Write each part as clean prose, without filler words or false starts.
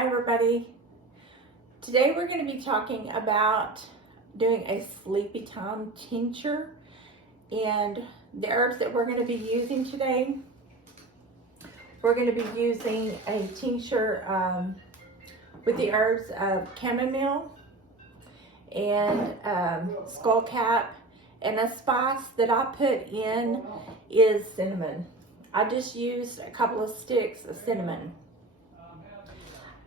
Hi everybody. Today we're going to be talking about doing a Sleepytime tincture, and the herbs that we're going to be using today. We're going to be using a tincture with the herbs of chamomile and skullcap, and a spice that I put in is cinnamon. I just used a couple of sticks of cinnamon.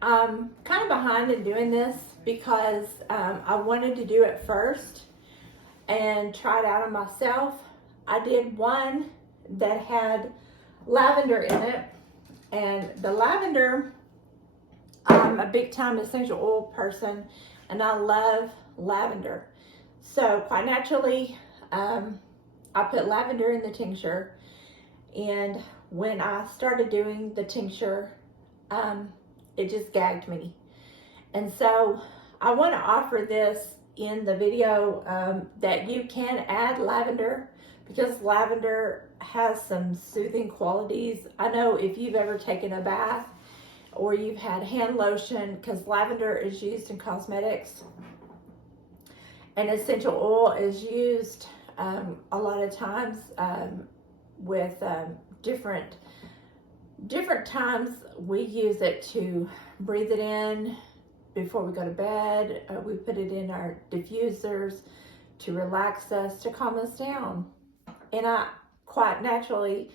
I'm kind of behind in doing this because I wanted to do it first and try it out on myself. I did one that had lavender in it, and the lavender, I'm a big time essential oil person and I love lavender. So quite naturally, I put lavender in the tincture, and when I started doing the tincture, it just gagged me. And so I want to offer this in the video that you can add lavender, because lavender has some soothing qualities. I know if you've ever taken a bath or you've had hand lotion, because lavender is used in cosmetics, and essential oil is used a lot of times with different times. We use it to breathe it in before we go to bed. We put it in our diffusers to relax us, to calm us down. And I quite naturally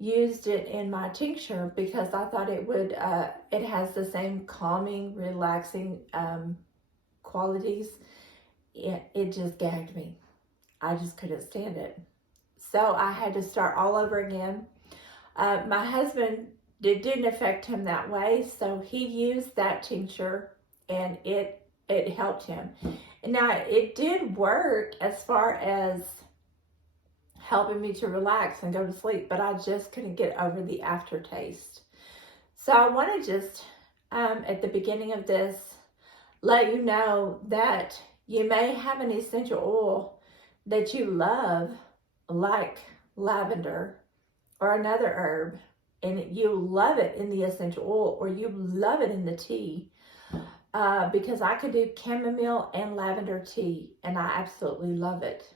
used it in my tincture because I thought it would, it has the same calming, relaxing qualities. It just gagged me. I just couldn't stand it. So I had to start all over again. My husband, it didn't affect him that way, so he used that tincture and it helped him. And now it did work as far as helping me to relax and go to sleep, but I just couldn't get over the aftertaste. So I want to just, at the beginning of this, let you know that you may have an essential oil that you love, like lavender or another herb, and you love it in the essential oil, or you love it in the tea, because I could do chamomile and lavender tea and I absolutely love it.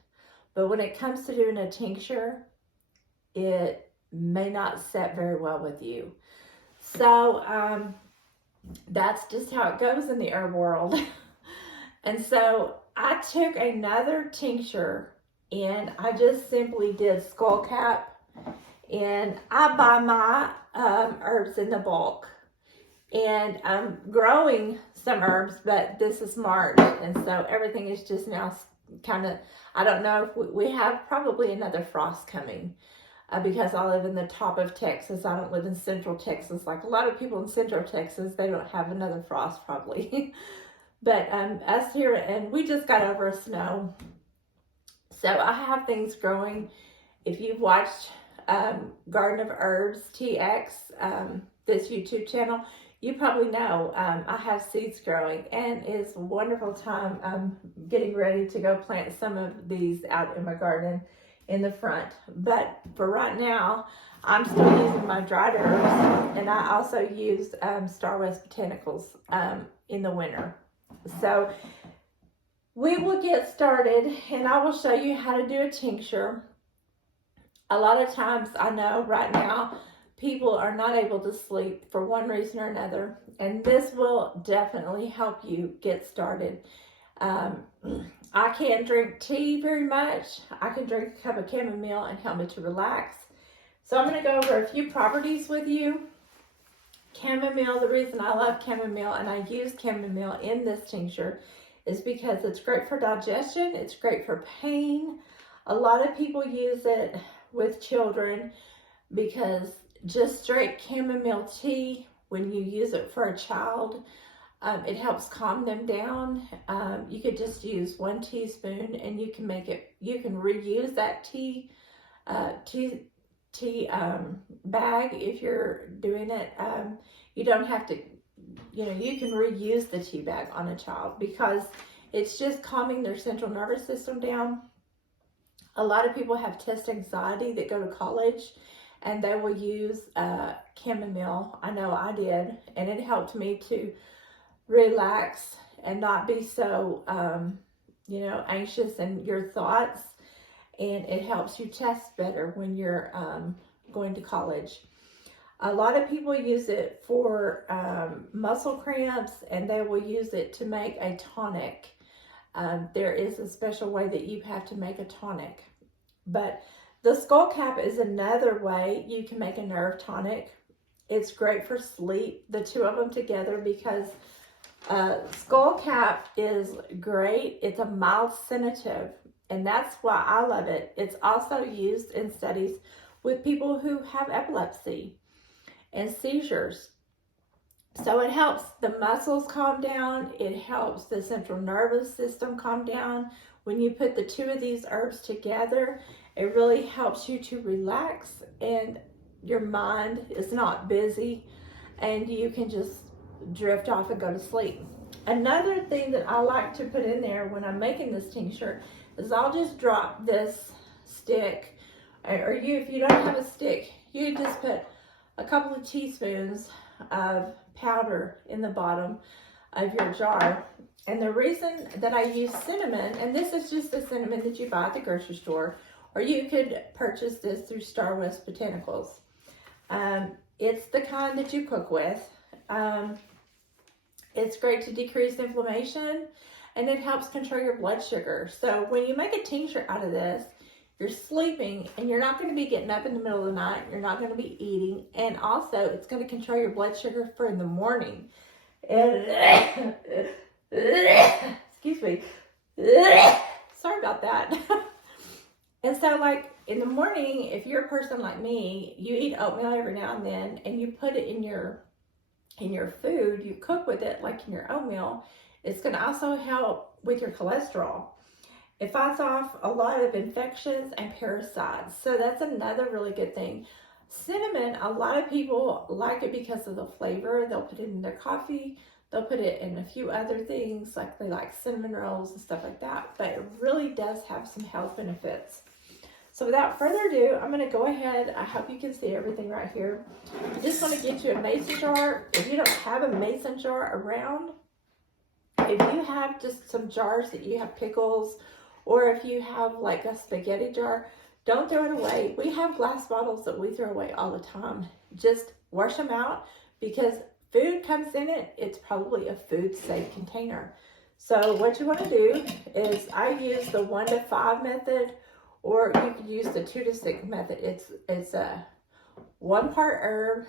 But when it comes to doing a tincture, it may not set very well with you. So that's just how it goes in the herb world. And so I took another tincture and I just simply did skullcap. And I buy my herbs in the bulk. And I'm growing some herbs, but this is March, and so everything is just now kind of, I don't know if we have probably another frost coming because I live in the top of Texas. I don't live in Central Texas. Like a lot of people in Central Texas, they don't have another frost probably. But us here, and we just got over snow. So I have things growing. If you've watched Garden of Herbs TX, this YouTube channel, you probably know I have seeds growing, and it's a wonderful time. I'm getting ready to go plant some of these out in my garden in the front. But for right now, I'm still using my dried herbs, and I also use Star West botanicals in the winter. So we will get started, and I will show you how to do a tincture. A lot of times, I know right now, people are not able to sleep for one reason or another, and this will definitely help you get started. I can't drink tea very much. I can drink a cup of chamomile and help me to relax. So I'm going to go over a few properties with you. Chamomile, the reason I love chamomile and I use chamomile in this tincture is because it's great for digestion, it's great for pain. A lot of people use it with children because just straight chamomile tea, when you use it for a child, it helps calm them down. You could just use 1 teaspoon and you can make it, you can reuse that tea bag if you're doing it. You don't have to, you know, you can reuse the tea bag on a child because it's just calming their central nervous system down. A lot of people have test anxiety that go to college, and they will use chamomile. I know I did, and it helped me to relax and not be so, anxious in your thoughts. And it helps you test better when you're going to college. A lot of people use it for muscle cramps, and they will use it to make a tonic. There is a special way that you have to make a tonic. But the skullcap is another way you can make a nerve tonic. It's great for sleep, the two of them together, because skullcap is great. It's a mild sedative, and that's why I love it. It's also used in studies with people who have epilepsy and seizures. So it helps the muscles calm down. It helps the central nervous system calm down. When you put the two of these herbs together, it really helps you to relax, and your mind is not busy, and you can just drift off and go to sleep. Another thing that I like to put in there when I'm making this tincture is I'll just drop this stick, or if you don't have a stick, you just put a couple of teaspoons of powder in the bottom of your jar. And the reason that I use cinnamon, and this is just the cinnamon that you buy at the grocery store, or you could purchase this through Star West Botanicals. It's the kind that you cook with. It's great to decrease inflammation, and it helps control your blood sugar. So when you make a tincture out of this, you're sleeping, and you're not going to be getting up in the middle of the night. You're not going to be eating, and also it's going to control your blood sugar for in the morning. And excuse me. Sorry about that. And so, like, in the morning, if you're a person like me, you eat oatmeal every now and then, and you put it in your food, you cook with it, like in your oatmeal. It's going to also help with your cholesterol. It fights off a lot of infections and parasites. So that's another really good thing. Cinnamon, a lot of people like it because of the flavor. They'll put it in their coffee. They'll put it in a few other things, like they like cinnamon rolls and stuff like that. But it really does have some health benefits. So without further ado, I'm going to go ahead. I hope you can see everything right here. I just want to get you a mason jar. If you don't have a mason jar around, if you have just some jars that you have pickles, or if you have like a spaghetti jar, don't throw it away. We have glass bottles that we throw away all the time. Just wash them out, because food comes in it. It's probably a food safe container. So what you want to do is, I use the 1 to 5 method, or you could use the 2 to 6 method. It's a 1 part herb,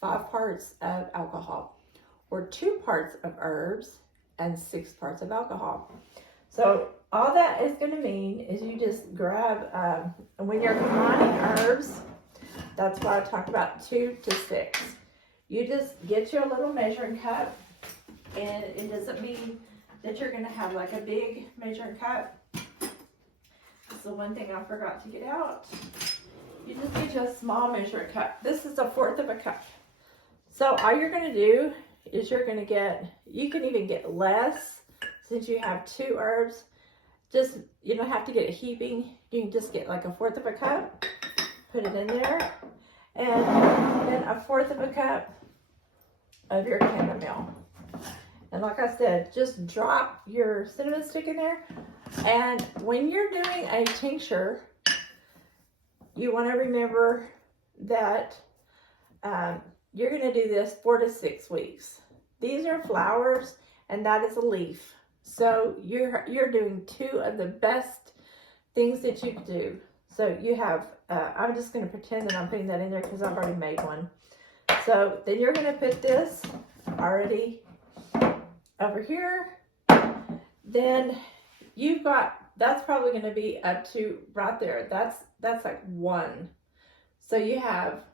5 parts of alcohol, or 2 parts of herbs and 6 parts of alcohol. So all that is going to mean is you just grab, when you're combining herbs, that's why I talk about 2 to 6. You just get you a little measuring cup, and it doesn't mean that you're going to have like a big measuring cup. That's the one thing I forgot to get out. You just get you a small measuring cup. This is 1/4 of a cup. So all you're going to do is you're going to get, you can even get less, since you have 2 herbs. Just, you don't have to get a heaping. You can just get like 1/4 of a cup, put it in there, and then 1/4 of a cup of your chamomile. And like I said, just drop your cinnamon stick in there. And when you're doing a tincture, you want to remember that you're going to do this 4 to 6 weeks. These are flowers, and that is a leaf. So you're doing 2 of the best things that you could do. So you have, I'm just going to pretend that I'm putting that in there because I've already made one. So then you're going to put this already over here. Then you've got, that's probably going to be up to right there. That's like 1. So you have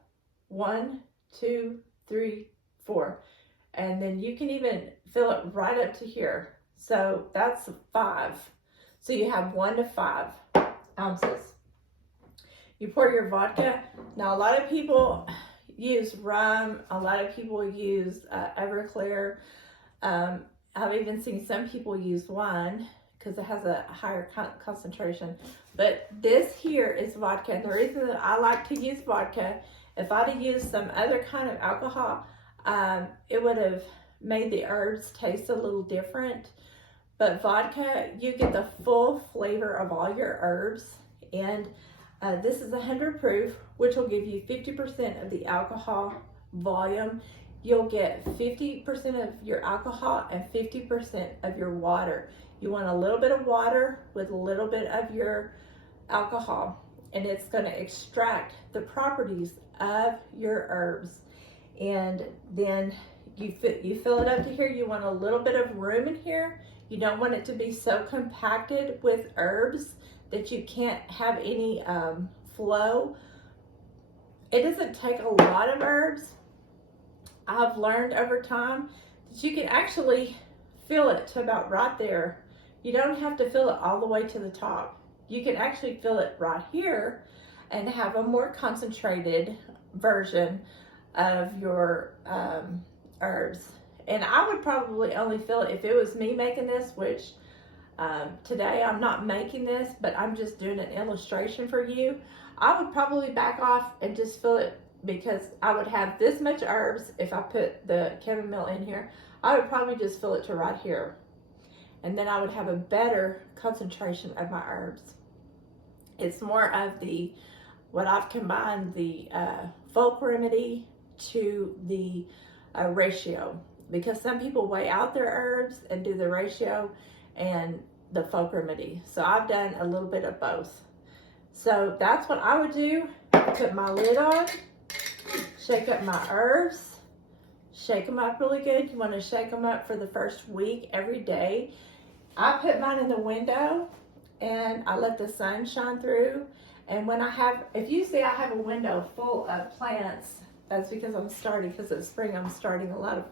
1, 2, 3, 4. And then you can even fill it right up to here. So that's 5. So you have 1 to 5 ounces. You pour your vodka. Now a lot of people use rum. A lot of people use Everclear. I've even seen some people use wine because it has a higher concentration. But this here is vodka. And the reason that I like to use vodka If I'd have used some other kind of alcohol, it would have made the herbs taste a little different. But vodka, you get the full flavor of all your herbs. And this is 100 proof, which will give you 50% of the alcohol volume. You'll get 50% of your alcohol and 50% of your water. You want a little bit of water with a little bit of your alcohol, and it's going to extract the properties of your herbs. And then you fill it up to here. You want a little bit of room in here. You don't want it to be so compacted with herbs that you can't have any flow. It doesn't take a lot of herbs. I've learned over time that you can actually fill it to about right there. You don't have to fill it all the way to the top. You can actually fill it right here and have a more concentrated version of your herbs. And I would probably only fill it if it was me making this, which today I'm not making this, but I'm just doing an illustration for you. I would probably back off and just fill it, because I would have this much herbs. If I put the chamomile in here, I would probably just fill it to right here. And then I would have a better concentration of my herbs. It's more of what I've combined the folk remedy to the ratio, because some people weigh out their herbs and do the ratio and the folk remedy. So I've done a little bit of both. So that's what I would do. Put my lid on, shake up my herbs, shake them up really good. You want to shake them up for the first week every day. I put mine in the window and I let the sun shine through. And when if you see I have a window full of plants, that's because because it's spring, I'm starting a lot of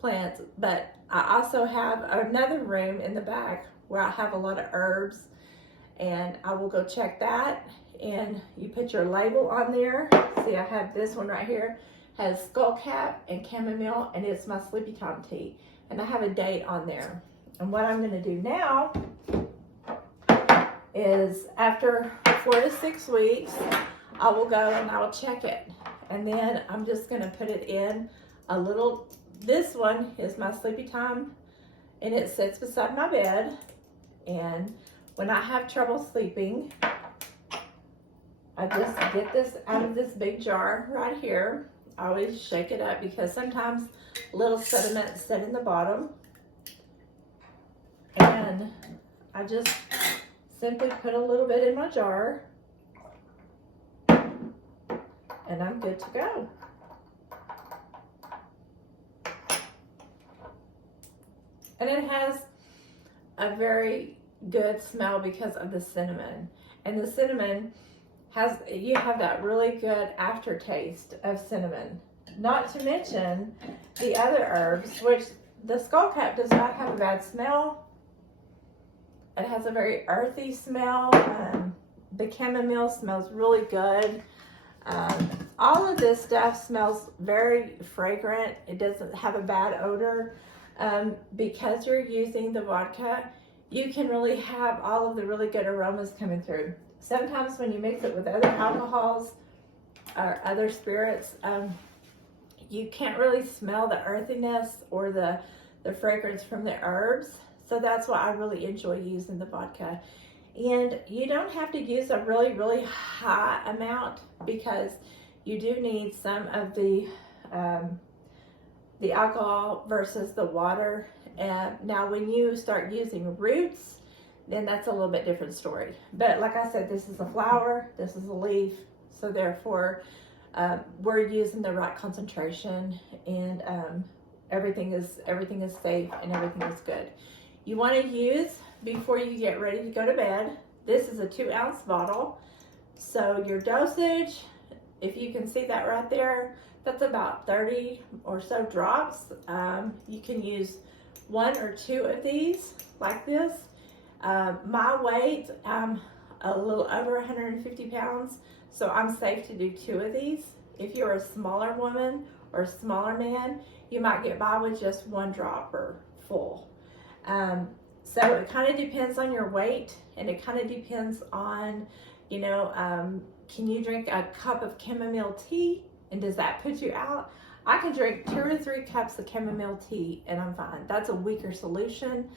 plants. But I also have another room in the back where I have a lot of herbs, and I will go check that. And you put your label on there. See, I have this one right here, has skullcap and chamomile, and it's my Sleepytime tea. And I have a date on there. And what I'm gonna do now is after 4 to 6 weeks, I will go and I will check it. And then I'm just gonna put it in a little, this one is my Sleepytime, and it sits beside my bed. And when I have trouble sleeping, I just get this out of this big jar right here. I always shake it up because sometimes little sediment sit in the bottom. And I just simply put a little bit in my jar, and I'm good to go. And it has a very good smell because of the cinnamon. And the cinnamon you have that really good aftertaste of cinnamon. Not to mention the other herbs, which the skullcap does not have a bad smell. It has a very earthy smell. The chamomile smells really good. All of this stuff smells very fragrant. It doesn't have a bad odor. Because you're using the vodka, you can really have all of the really good aromas coming through. Sometimes when you mix it with other alcohols or other spirits, you can't really smell the earthiness or the fragrance from the herbs. So that's why I really enjoy using the vodka. And you don't have to use a really, really high amount, because you do need some of the alcohol versus the water. And now when you start using roots, then that's a little bit different story. But like I said, this is a flower, this is a leaf, so therefore we're using the right concentration, and everything is safe and everything is good. You want to use, before you get ready to go to bed, this is a 2-ounce bottle. So your dosage, if you can see that right there, that's about 30 or so drops. You can use 1 or 2 of these like this. My weight, I'm a little over 150 pounds, so I'm safe to do 2 of these. If you're a smaller woman or a smaller man, you might get by with just 1 dropper full. So it kind of depends on your weight, and it kind of depends on, can you drink a cup of chamomile tea? And does that put you out? I can drink 2 or 3 cups of chamomile tea and I'm fine. That's a weaker solution.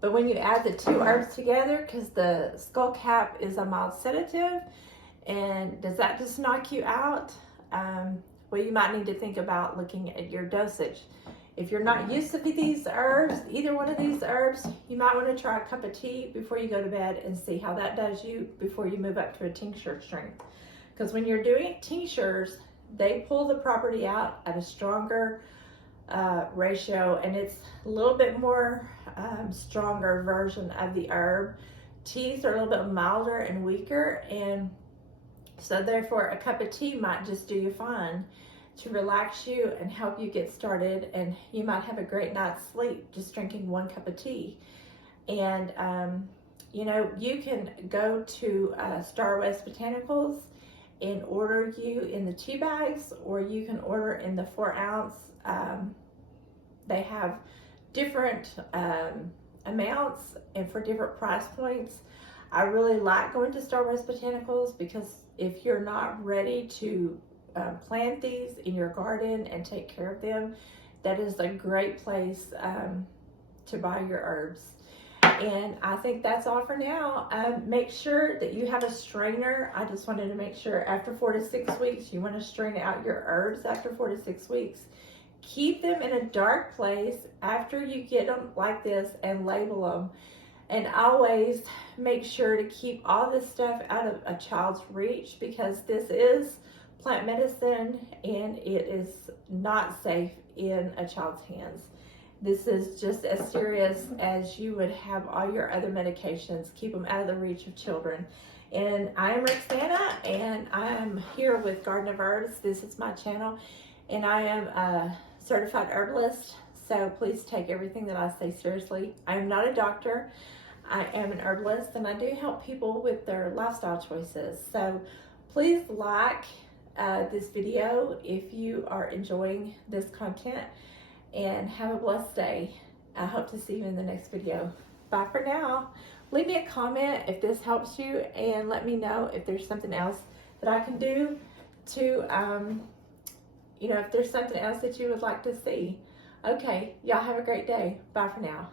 But when you add the 2 herbs together, because the skullcap is a mild sedative, and does that just knock you out? Well, you might need to think about looking at your dosage. If you're not used to these herbs, either one of these herbs, you might want to try a cup of tea before you go to bed and see how that does you before you move up to a tincture strength. Because when you're doing tinctures, they pull the property out at a stronger ratio, and it's a little bit more stronger version of the herb. Teas are a little bit milder and weaker, and so therefore a cup of tea might just do you fine to relax you and help you get started, and you might have a great night's sleep just drinking 1 cup of tea. And you know, you can go to Star West Botanicals and order you in the tea bags, or you can order in the 4 ounce. They have different amounts and for different price points. I really like going to Star West Botanicals because if you're not ready to plant these in your garden and take care of them, that is a great place to buy your herbs. And I think that's all for now. Make sure that you have a strainer. I just wanted to make sure after 4 to 6 weeks, you want to strain out your herbs after 4 to 6 weeks. Keep them in a dark place after you get them like this and label them. And always make sure to keep all this stuff out of a child's reach, because this is plant medicine and it is not safe in a child's hands. This is just as serious as you would have all your other medications. Keep them out of the reach of children. And I am Rexanna, and I am here with Garden of Herbs. This is my channel, and I am a certified herbalist, so please take everything that I say seriously. I am not a doctor. I am an herbalist, and I do help people with their lifestyle choices. So please like this video if you are enjoying this content, and have a blessed day. I hope to see you in the next video. Bye for now. Leave me a comment if this helps you, and let me know if there's something else that I can do to, you know, if there's something else that you would like to see. Okay, y'all have a great day. Bye for now.